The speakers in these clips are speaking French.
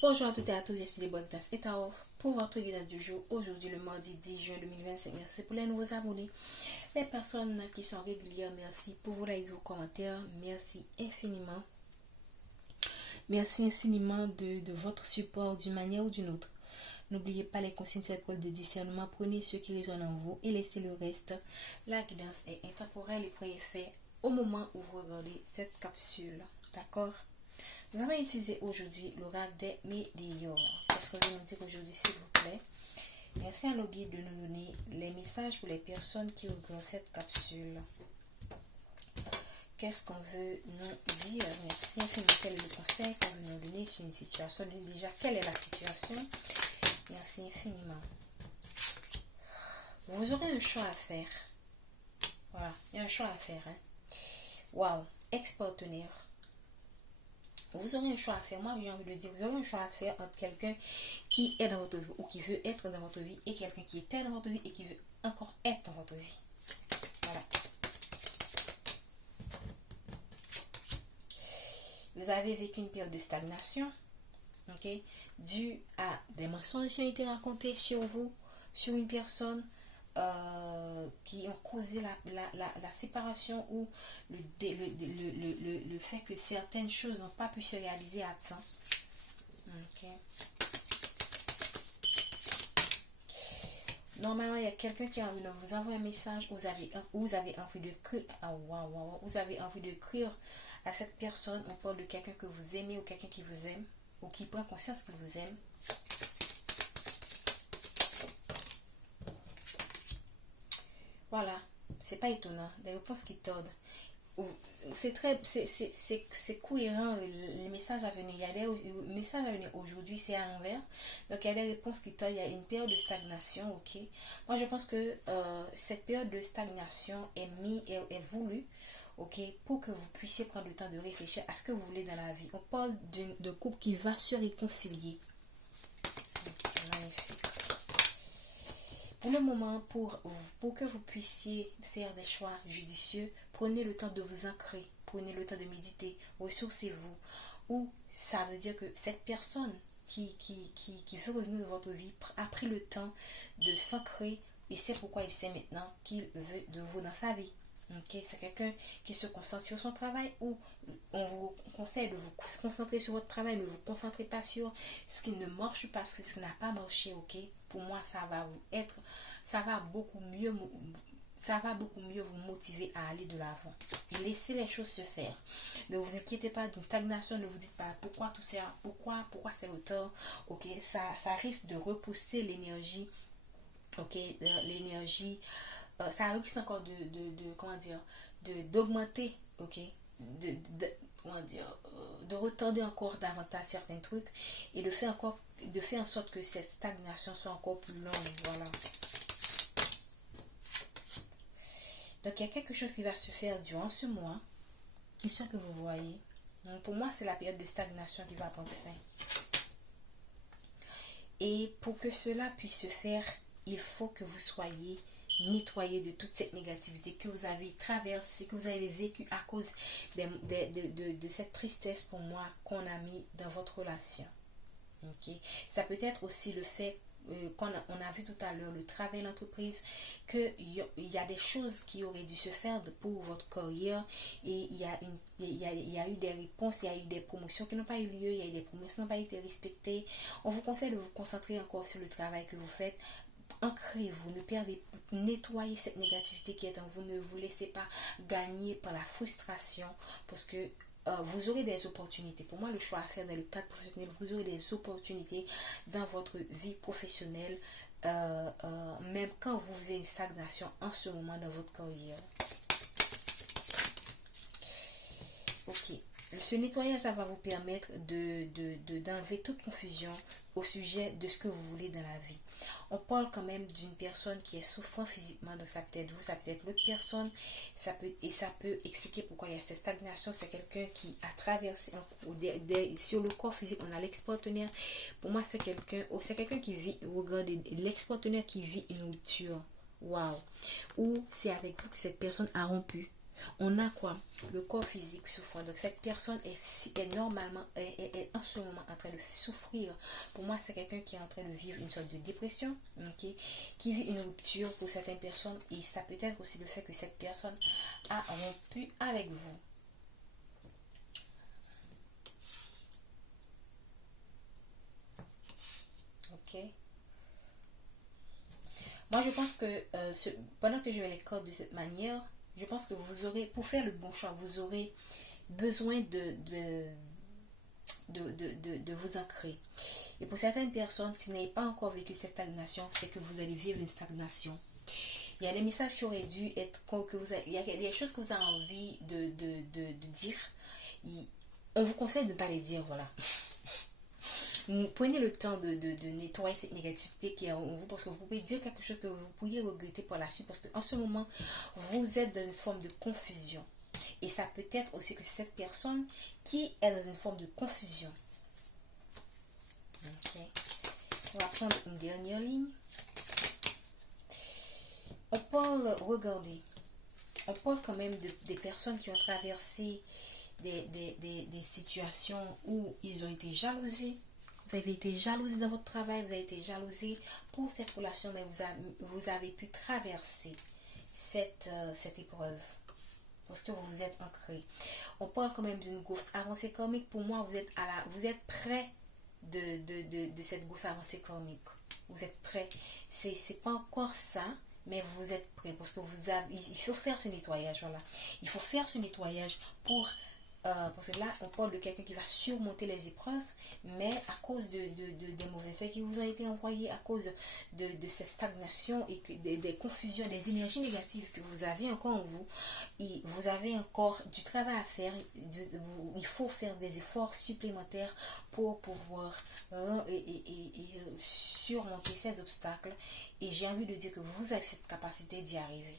Bonjour à toutes et à tous, je suis Bonne Tasse et Taof pour votre guide du jour. Aujourd'hui, le mardi 10 juin 2025. Merci pour les nouveaux abonnés. Les personnes qui sont régulières, merci pour vos likes, vos commentaires. Merci infiniment. Merci infiniment de votre support d'une manière ou d'une autre. N'oubliez pas les consignes, faites preuve de discernement. Prenez ce qui résonne en vous et laissez le reste. La guidance est intemporelle et prenez effet au moment où vous regardez cette capsule. D'accord? Nous allons utiliser aujourd'hui l'oracle des médiors. Qu'est-ce que vous nous dire aujourd'hui, s'il vous plaît? Merci à nos guides de nous donner les messages pour les personnes qui regardent cette capsule. Qu'est-ce qu'on veut nous dire? Merci infiniment. Quel est le conseil qu'on veut nous donner sur une situation? Déjà, quelle est la situation? Merci infiniment. Vous aurez un choix à faire. Voilà, il y a un choix à faire. Waouh, ex-partenaire. Vous aurez un choix à faire. Moi, j'ai envie de dire, vous aurez un choix à faire entre quelqu'un qui est dans votre vie ou qui veut être dans votre vie et quelqu'un qui était dans votre vie et qui veut encore être dans votre vie. Voilà. Vous avez vécu une période de stagnation, ok, due à des mensonges qui ont été racontés sur vous, sur une personne, qui ont causé la séparation ou le fait que certaines choses n'ont pas pu se réaliser à temps. Okay. Normalement, il y a quelqu'un qui a envie de vous envoyer un message, vous avez envie de crier, vous avez envie de crier à cette personne. On parle de quelqu'un que vous aimez ou quelqu'un qui vous aime ou qui prend conscience qu'il vous aime. Voilà, c'est pas étonnant, des réponses qui tordent. C'est cohérent, les messages à venir. Il y a des messages à venir aujourd'hui, c'est à l'envers. Donc il y a des réponses qui tordent, il y a une période de stagnation, ok. Moi je pense que cette période de stagnation est voulue, ok, pour que vous puissiez prendre le temps de réfléchir à ce que vous voulez dans la vie. On parle de couple qui va se réconcilier. Magnifique. Pour le moment, pour que vous puissiez faire des choix judicieux, prenez le temps de vous ancrer, prenez le temps de méditer, ressourcez-vous. Ou ça veut dire que cette personne qui veut revenir dans votre vie a pris le temps de s'ancrer et c'est pourquoi il sait maintenant qu'il veut de vous dans sa vie. Okay? C'est quelqu'un qui se concentre sur son travail ou on vous conseille de vous concentrer sur votre travail, ne vous concentrez pas sur ce qui ne marche pas, ce qui n'a pas marché, ok? Pour moi, ça va beaucoup mieux vous motiver à aller de l'avant et laisser les choses se faire. Ne vous inquiétez pas d'une stagnation, ne vous dites pas pourquoi tout ça, pourquoi c'est autant, ok? Ça risque de repousser l'énergie, ok? L'énergie, ça risque encore comment dire, d'augmenter, ok? Comment dire, de retarder encore davantage certains trucs et de faire en sorte que cette stagnation soit encore plus longue. Voilà. Donc il y a quelque chose qui va se faire durant ce mois, histoire que vous voyez. Donc, pour moi, c'est la période de stagnation qui va prendre fin. Et pour que cela puisse se faire, il faut que vous soyez nettoyer de toute cette négativité que vous avez traversée, que vous avez vécu à cause de cette tristesse pour moi qu'on a mis dans votre relation. Okay? Ça peut être aussi le fait qu'on a vu tout à l'heure, le travail, l'entreprise, qu'il y a des choses qui auraient dû se faire pour votre carrière et il y a eu des réponses, il y a eu des promotions qui n'ont pas eu lieu, il y a eu des promesses qui n'ont pas été respectées. On vous conseille de vous concentrer encore sur le travail que vous faites. Ancrez-vous, nettoyez cette négativité qui est en vous, ne vous laissez pas gagner par la frustration parce que vous aurez des opportunités. Pour moi, le choix à faire dans le cadre professionnel, vous aurez des opportunités dans votre vie professionnelle, même quand vous vivez une stagnation en ce moment dans votre carrière. Ok. Ce nettoyage va vous permettre d'enlever toute confusion au sujet de ce que vous voulez dans la vie. On parle quand même d'une personne qui est souffrant physiquement, donc ça peut être vous, ça peut être l'autre personne, ça peut expliquer pourquoi il y a cette stagnation. C'est quelqu'un qui a traversé sur le corps physique, on a l'ex-partenaire. Pour moi, c'est quelqu'un qui vit, regardez, l'ex-partenaire qui vit une rupture. Waouh! Ou c'est avec vous que cette personne a rompu. On a quoi? Le corps physique souffrant. Donc cette personne est normalement, est en ce moment en train de souffrir. Pour moi, c'est quelqu'un qui est en train de vivre une sorte de dépression, ok, qui vit une rupture pour certaines personnes. Et ça peut être aussi le fait que cette personne a rompu avec vous. Ok. Moi, je pense que pendant que je vais les cartes de cette manière, je pense que vous aurez, pour faire le bon choix, vous aurez besoin de vous ancrer. Et pour certaines personnes, si vous n'avez pas encore vécu cette stagnation, c'est que vous allez vivre une stagnation. Il y a des messages qui auraient dû être, il y a des choses que vous avez envie de dire. On vous conseille de ne pas les dire, voilà. Prenez le temps de nettoyer cette négativité qui est en vous, parce que vous pouvez dire quelque chose que vous pourriez regretter pour la suite, parce qu'en ce moment, vous êtes dans une forme de confusion. Et ça peut être aussi que c'est cette personne qui est dans une forme de confusion. Ok. On va prendre une dernière ligne. On parle, regardez, on parle quand même des personnes qui ont traversé des situations où ils ont été jalousés. Vous avez été jalousé dans votre travail, vous avez été jalousé pour cette relation, mais vous avez pu traverser cette épreuve. Parce que vous vous êtes ancré. On parle quand même d'une grosse avancée karmique. Pour moi, vous êtes près de cette grosse avancée karmique. Vous êtes prêt. C'est pas encore ça, mais vous êtes prêt. Parce que il faut faire ce nettoyage. Voilà. Il faut faire ce nettoyage pour parce que là, on parle de quelqu'un qui va surmonter les épreuves, mais à cause des mauvais soins qui vous ont été envoyés, à cause de cette stagnation et des confusions, des énergies négatives que vous avez encore en vous, et vous avez encore du travail à faire. Il faut faire des efforts supplémentaires pour pouvoir surmonter ces obstacles. Et j'ai envie de dire que vous avez cette capacité d'y arriver.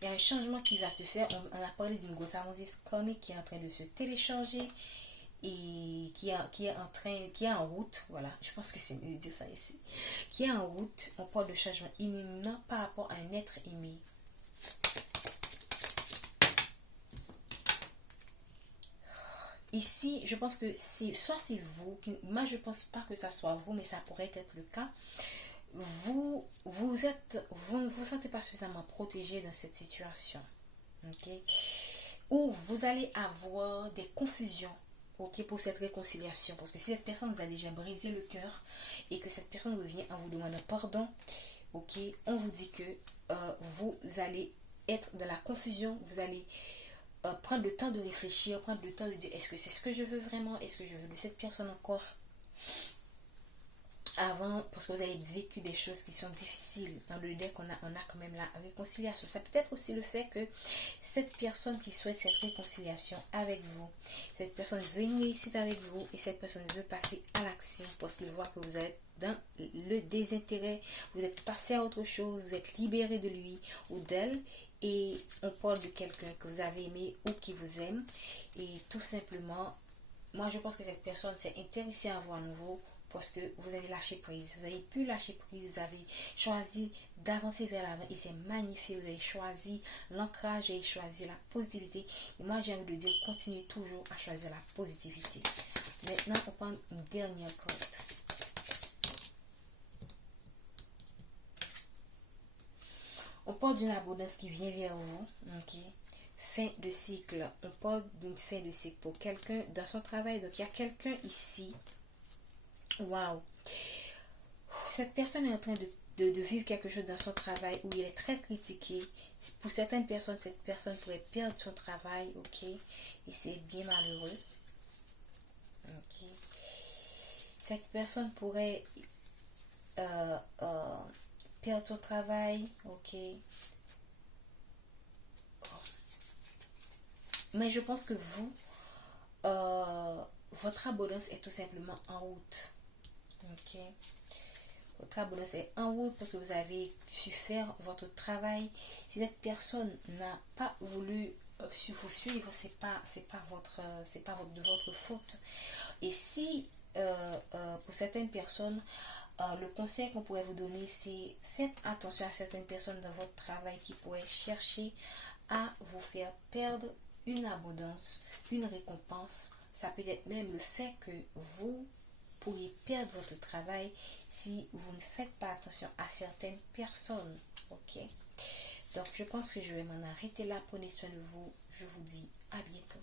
Il y a un changement qui va se faire. On a parlé d'une grosse avancée karmique qui est en train de se télécharger et qui est en route. Voilà, je pense que c'est mieux de dire ça ici. Qui est en route. On parle de changement imminent par rapport à un être aimé. Ici, je pense que soit c'est vous, moi je pense pas que ça soit vous, mais ça pourrait être le cas. Vous ne vous sentez pas suffisamment protégé dans cette situation. Ok, ou vous allez avoir des confusions, ok, pour cette réconciliation, parce que si cette personne vous a déjà brisé le cœur et que cette personne revient en vous demandant pardon, ok, on vous dit que vous allez être dans la confusion, vous allez prendre le temps de réfléchir, prendre le temps de dire est-ce que c'est ce que je veux vraiment, est-ce que je veux de cette personne encore avant, parce que vous avez vécu des choses qui sont difficiles. Dans le deck, on a quand même la réconciliation. Ça peut être aussi le fait que cette personne qui souhaite cette réconciliation avec vous, cette personne veut une réussite avec vous et cette personne veut passer à l'action parce qu'il voit que vous êtes dans le désintérêt, vous êtes passé à autre chose, vous êtes libéré de lui ou d'elle et on parle de quelqu'un que vous avez aimé ou qui vous aime et tout simplement, moi je pense que cette personne s'est intéressée à vous à nouveau parce que vous avez lâché prise, vous avez pu lâcher prise, vous avez choisi d'avancer vers l'avant et c'est magnifique, vous avez choisi l'ancrage, vous avez choisi la positivité et moi j'ai envie de dire continuez toujours à choisir la positivité. Maintenant on prend une dernière carte. On parle d'une abondance qui vient vers vous, ok. Fin de cycle, on parle d'une fin de cycle pour quelqu'un dans son travail, donc il y a quelqu'un ici. Waouh, cette personne est en train de vivre quelque chose dans son travail où il est très critiqué. Pour certaines personnes, cette personne pourrait perdre son travail, ok, et c'est bien malheureux, ok. Cette personne pourrait perdre son travail, ok. Mais je pense que vous, votre abondance est tout simplement en route, ok. Votre abondance est en route parce que vous avez su faire votre travail. Si cette personne n'a pas voulu vous suivre, c'est pas de votre faute. Et si pour certaines personnes le conseil qu'on pourrait vous donner, c'est faites attention à certaines personnes dans votre travail qui pourraient chercher à vous faire perdre une abondance, une récompense. Ça peut être même le fait que vous pourriez perdre votre travail si vous ne faites pas attention à certaines personnes. Ok? Donc, je pense que je vais m'en arrêter là. Prenez soin de vous. Je vous dis à bientôt.